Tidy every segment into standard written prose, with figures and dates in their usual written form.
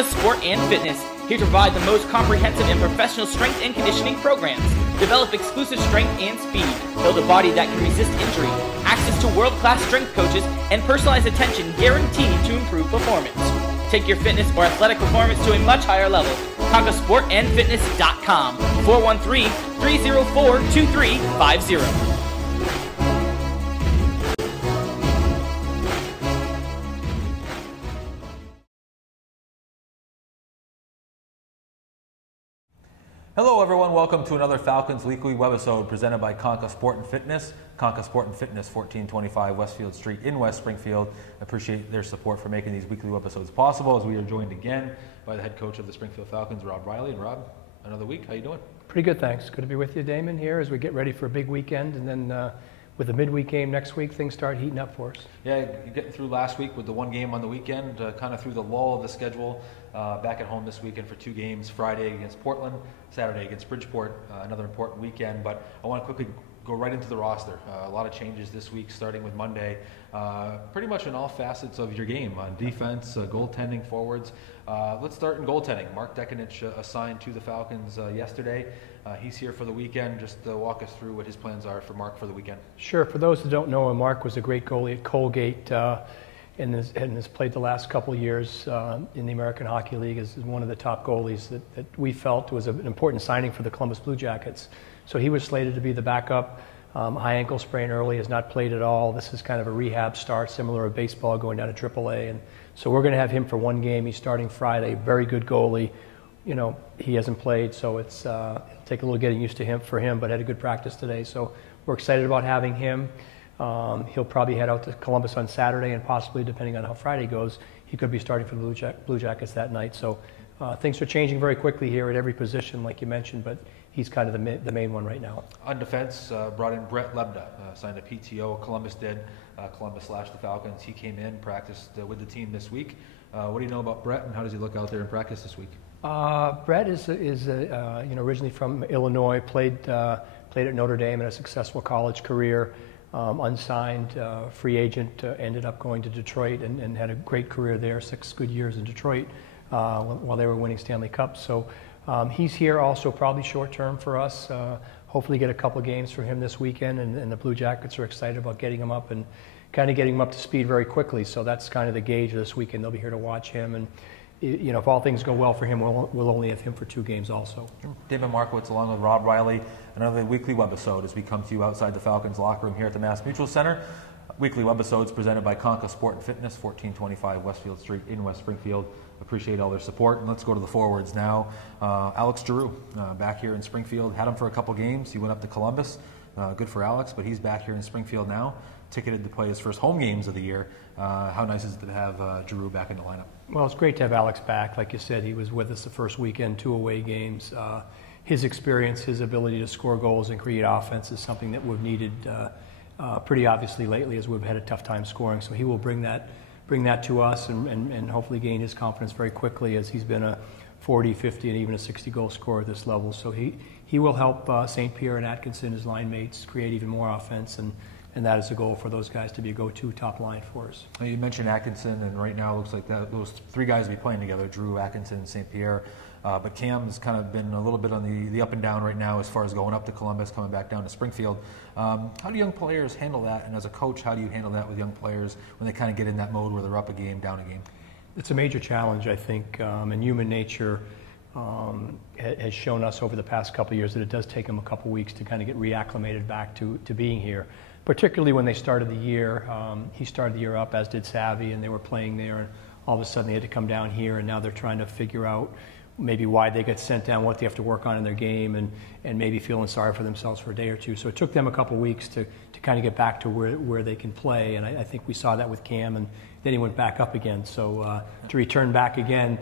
Conca Sport and Fitness, here to provide the most comprehensive and professional strength and conditioning programs. Develop exclusive strength and speed. Build a body that can resist injury. Access to world-class strength coaches and personalized attention guaranteed to improve performance. Take your fitness or athletic performance to a much higher level. ConcaSportandFitness.com 413-304-2350. Hello everyone, welcome to another Falcons Weekly Webisode presented by Conca Sport and Fitness. Conca Sport and Fitness, 1425 Westfield Street in West Springfield. I appreciate their support for making these weekly webisodes possible, as we are joined again by the head coach of the Springfield Falcons, Rob Riley. And Rob, another week, how you doing? Pretty good, thanks. Good to be with you, Damon, here as we get ready for a big weekend, and then with the midweek game next week, things start heating up for us. Yeah, you're getting through last week with the one game on the weekend, kind of through the lull of the schedule. Back at home this weekend for two games, Friday against Portland, Saturday against Bridgeport, another important weekend. But I want to quickly go right into the roster. A lot of changes this week, starting with Monday. Pretty much in all facets of your game, on defense, goaltending, forwards. Let's start in goaltending. Mark Dekanich assigned to the Falcons yesterday. He's here for the weekend. Just walk us through what his plans are for Mark for the weekend. Sure. For those that don't know him, Mark was a great goalie at Colgate and has played the last couple of years in the American Hockey League as one of the top goalies that we felt was an important signing for the Columbus Blue Jackets. So he was slated to be the backup. High ankle sprain early, has not played at all. This is kind of a rehab start, similar to baseball going down to AAA. And so we're going to have him for one game. He's starting Friday. Very good goalie. You know, he hasn't played, so it'll take a little getting used to for him, but had a good practice today. So we're excited about having him. He'll probably head out to Columbus on Saturday, and possibly, depending on how Friday goes, he could be starting for the Blue Jackets that night. So things are changing very quickly here at every position, like you mentioned, but he's kind of the main one right now. On defense, brought in Brett Lebda, signed a PTO. Columbus did. Columbus/the Falcons. He came in, practiced with the team this week. What do you know about Brett, and how does he look out there in practice this week? Brett is originally from Illinois, played at Notre Dame in a successful college career. Unsigned, free agent, ended up going to Detroit and had a great career there, 6 good years in Detroit while they were winning Stanley Cups. So he's here also probably short term for us. Hopefully get a couple games for him this weekend, and the Blue Jackets are excited about getting him up and kind of getting him up to speed very quickly. So that's kind of the gauge of this weekend. They'll be here to watch him, and you know, if all things go well for him, we'll only have him for 2 games also. Damon Markiewicz along with Rob Riley, another weekly webisode as we come to you outside the Falcons locker room here at the Mass Mutual Center. Weekly webisodes presented by Conca Sport and Fitness, 1425 Westfield Street in West Springfield. Appreciate all their support. And let's go to the forwards now. Alex Giroux, back here in Springfield. Had him for a couple games. He went up to Columbus. Good for Alex, but he's back here in Springfield now. Ticketed to play his first home games of the year. How nice is it to have Giroux back in the lineup? Well, it's great to have Alex back. Like you said, he was with us the first weekend, 2 away games. His experience, his ability to score goals and create offense is something that we've needed pretty obviously lately, as we've had a tough time scoring. So he will bring that to us and hopefully gain his confidence very quickly, as he's been a 40, 50, and even a 60-goal scorer at this level. So he will help St. Pierre and Atkinson, his line mates, create even more offense, and that is the goal for those guys, to be a go-to top line for us. You mentioned Atkinson, and right now it looks like those 3 guys will be playing together, Giroux, Atkinson, and St. Pierre. But Cam's kind of been a little bit on the up and down right now as far as going up to Columbus, coming back down to Springfield. How do young players handle that? And as a coach, how do you handle that with young players when they kind of get in that mode where they're up a game, down a game? It's a major challenge, I think, and human nature has shown us over the past couple of years that it does take them a couple weeks to kind of get reacclimated back to being here. Particularly when they started the year. He started the year up, as did Savvy, and they were playing there, and all of a sudden they had to come down here, and now they're trying to figure out maybe why they get sent down, what they have to work on in their game, and maybe feeling sorry for themselves for a day or two. So it took them a couple weeks to kind of get back to where they can play, and I think we saw that with Cam, and then he went back up again. So to return back again,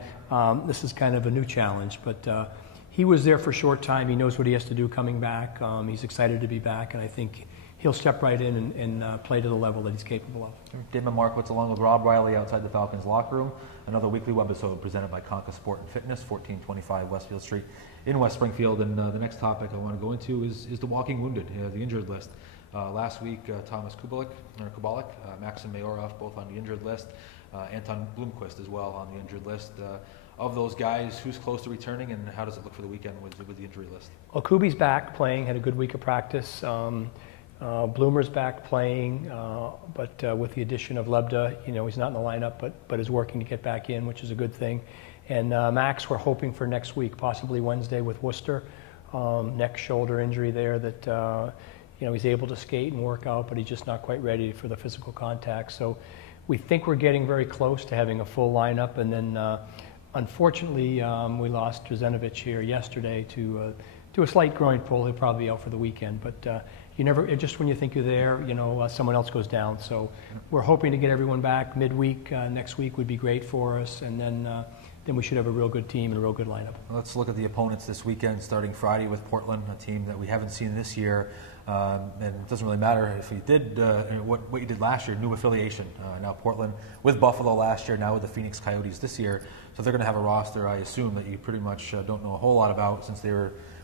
this is kind of a new challenge, but he was there for a short time. He knows what he has to do coming back. He's excited to be back, and I think he'll step right in and play to the level that he's capable of. Damon Markiewicz along with Rob Riley outside the Falcons locker room. Another weekly webisode presented by Conca Sport and Fitness, 1425 Westfield Street in West Springfield. And the next topic I want to go into is the walking wounded, the injured list. Last week, Thomas Kubalik, Maxim Mayorov, both on the injured list. Anton Blomqvist as well on the injured list. Of those guys, who's close to returning, and how does it look for the weekend with the injury list? Well, Kubi's back playing, had a good week of practice. Bloomer's back playing, but with the addition of Lebda, he's not in the lineup, but is working to get back in, which is a good thing. And Max, we're hoping for next week, possibly Wednesday with Worcester. Neck, shoulder injury there that, he's able to skate and work out, but he's just not quite ready for the physical contact. So we think we're getting very close to having a full lineup. And then, unfortunately, we lost Drzenovic here yesterday to a slight groin pull. He'll probably be out for the weekend. But just when you think you're there, someone else goes down. So we're hoping to get everyone back midweek. Next week would be great for us. And then we should have a real good team and a real good lineup. Let's look at the opponents this weekend, starting Friday with Portland, a team that we haven't seen this year. And it doesn't really matter if you did what you did last year, new affiliation. Now Portland with Buffalo last year, now with the Phoenix Coyotes this year. So they're going to have a roster, I assume, that you pretty much don't know a whole lot about, since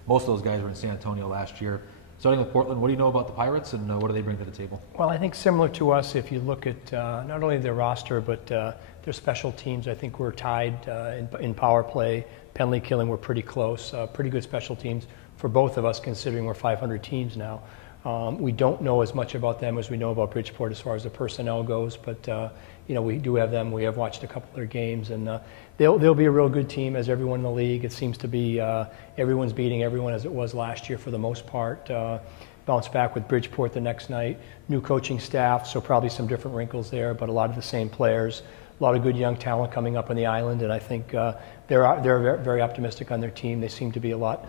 most of those guys were in San Antonio last year. Starting with Portland, what do you know about the Pirates, and what do they bring to the table? Well, I think similar to us, if you look at not only their roster, but their special teams, I think we're tied in power play. Penalty killing, we're pretty close. Pretty good special teams for both of us, considering we're 500 teams now. We don't know as much about them as we know about Bridgeport as far as the personnel goes, but we do have them. We have watched a couple of their games, and they'll be a real good team, as everyone in the league. It seems to be everyone's beating everyone, as it was last year for the most part. Bounce back with Bridgeport the next night. New coaching staff, so probably some different wrinkles there, but a lot of the same players. A lot of good young talent coming up on the island, and I think they're very optimistic on their team. They seem to be a lot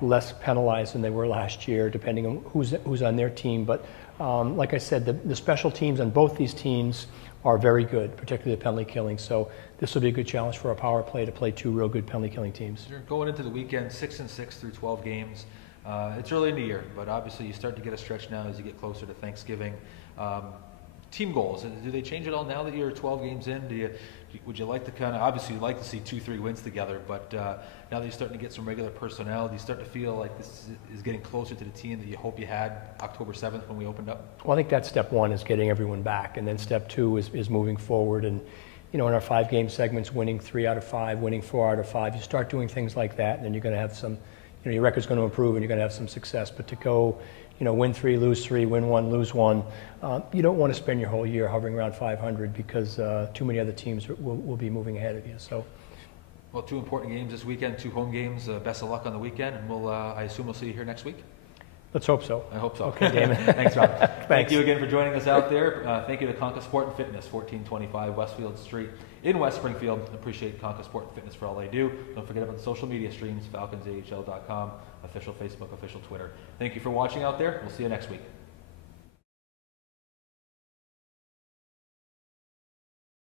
less penalized than they were last year, depending on who's on their team. But like I said, the special teams on both these teams are very good, particularly the penalty killing. So this will be a good challenge for our power play to play two real good penalty killing teams. You're going into the weekend 6-6 through 12 games. It's early in the year, but obviously you start to get a stretch now as you get closer to Thanksgiving. Team goals, do they change at all now that you're 12 games in? Would you like to obviously you'd like to see 2-3 wins together, but now that you're starting to get some regular personnel, do you start to feel like this is getting closer to the team that you hope you had October 7th when we opened up? Well, I think that's step one, is getting everyone back, and then step two is moving forward. And in our 5-game segments, winning 3 out of 5, winning 4 out of 5, you start doing things like that, and then you're going to have some, your record's going to improve, and you're going to have some success. But to go, win 3, lose 3, win 1, lose 1. You don't want to spend your whole year hovering around 500, because too many other teams will be moving ahead of you. So, well, 2 important games this weekend, 2 home games. Best of luck on the weekend, and I assume we'll see you here next week. Let's hope so. I hope so. Okay, Damon. Thanks, Rob. Thanks. Thank you again for joining us out there. Thank you to Conca Sport and Fitness, 1425 Westfield Street in West Springfield. Appreciate Conca Sport and Fitness for all they do. Don't forget about the social media streams, falconsahl.com, official Facebook, official Twitter. Thank you for watching out there. We'll see you next week.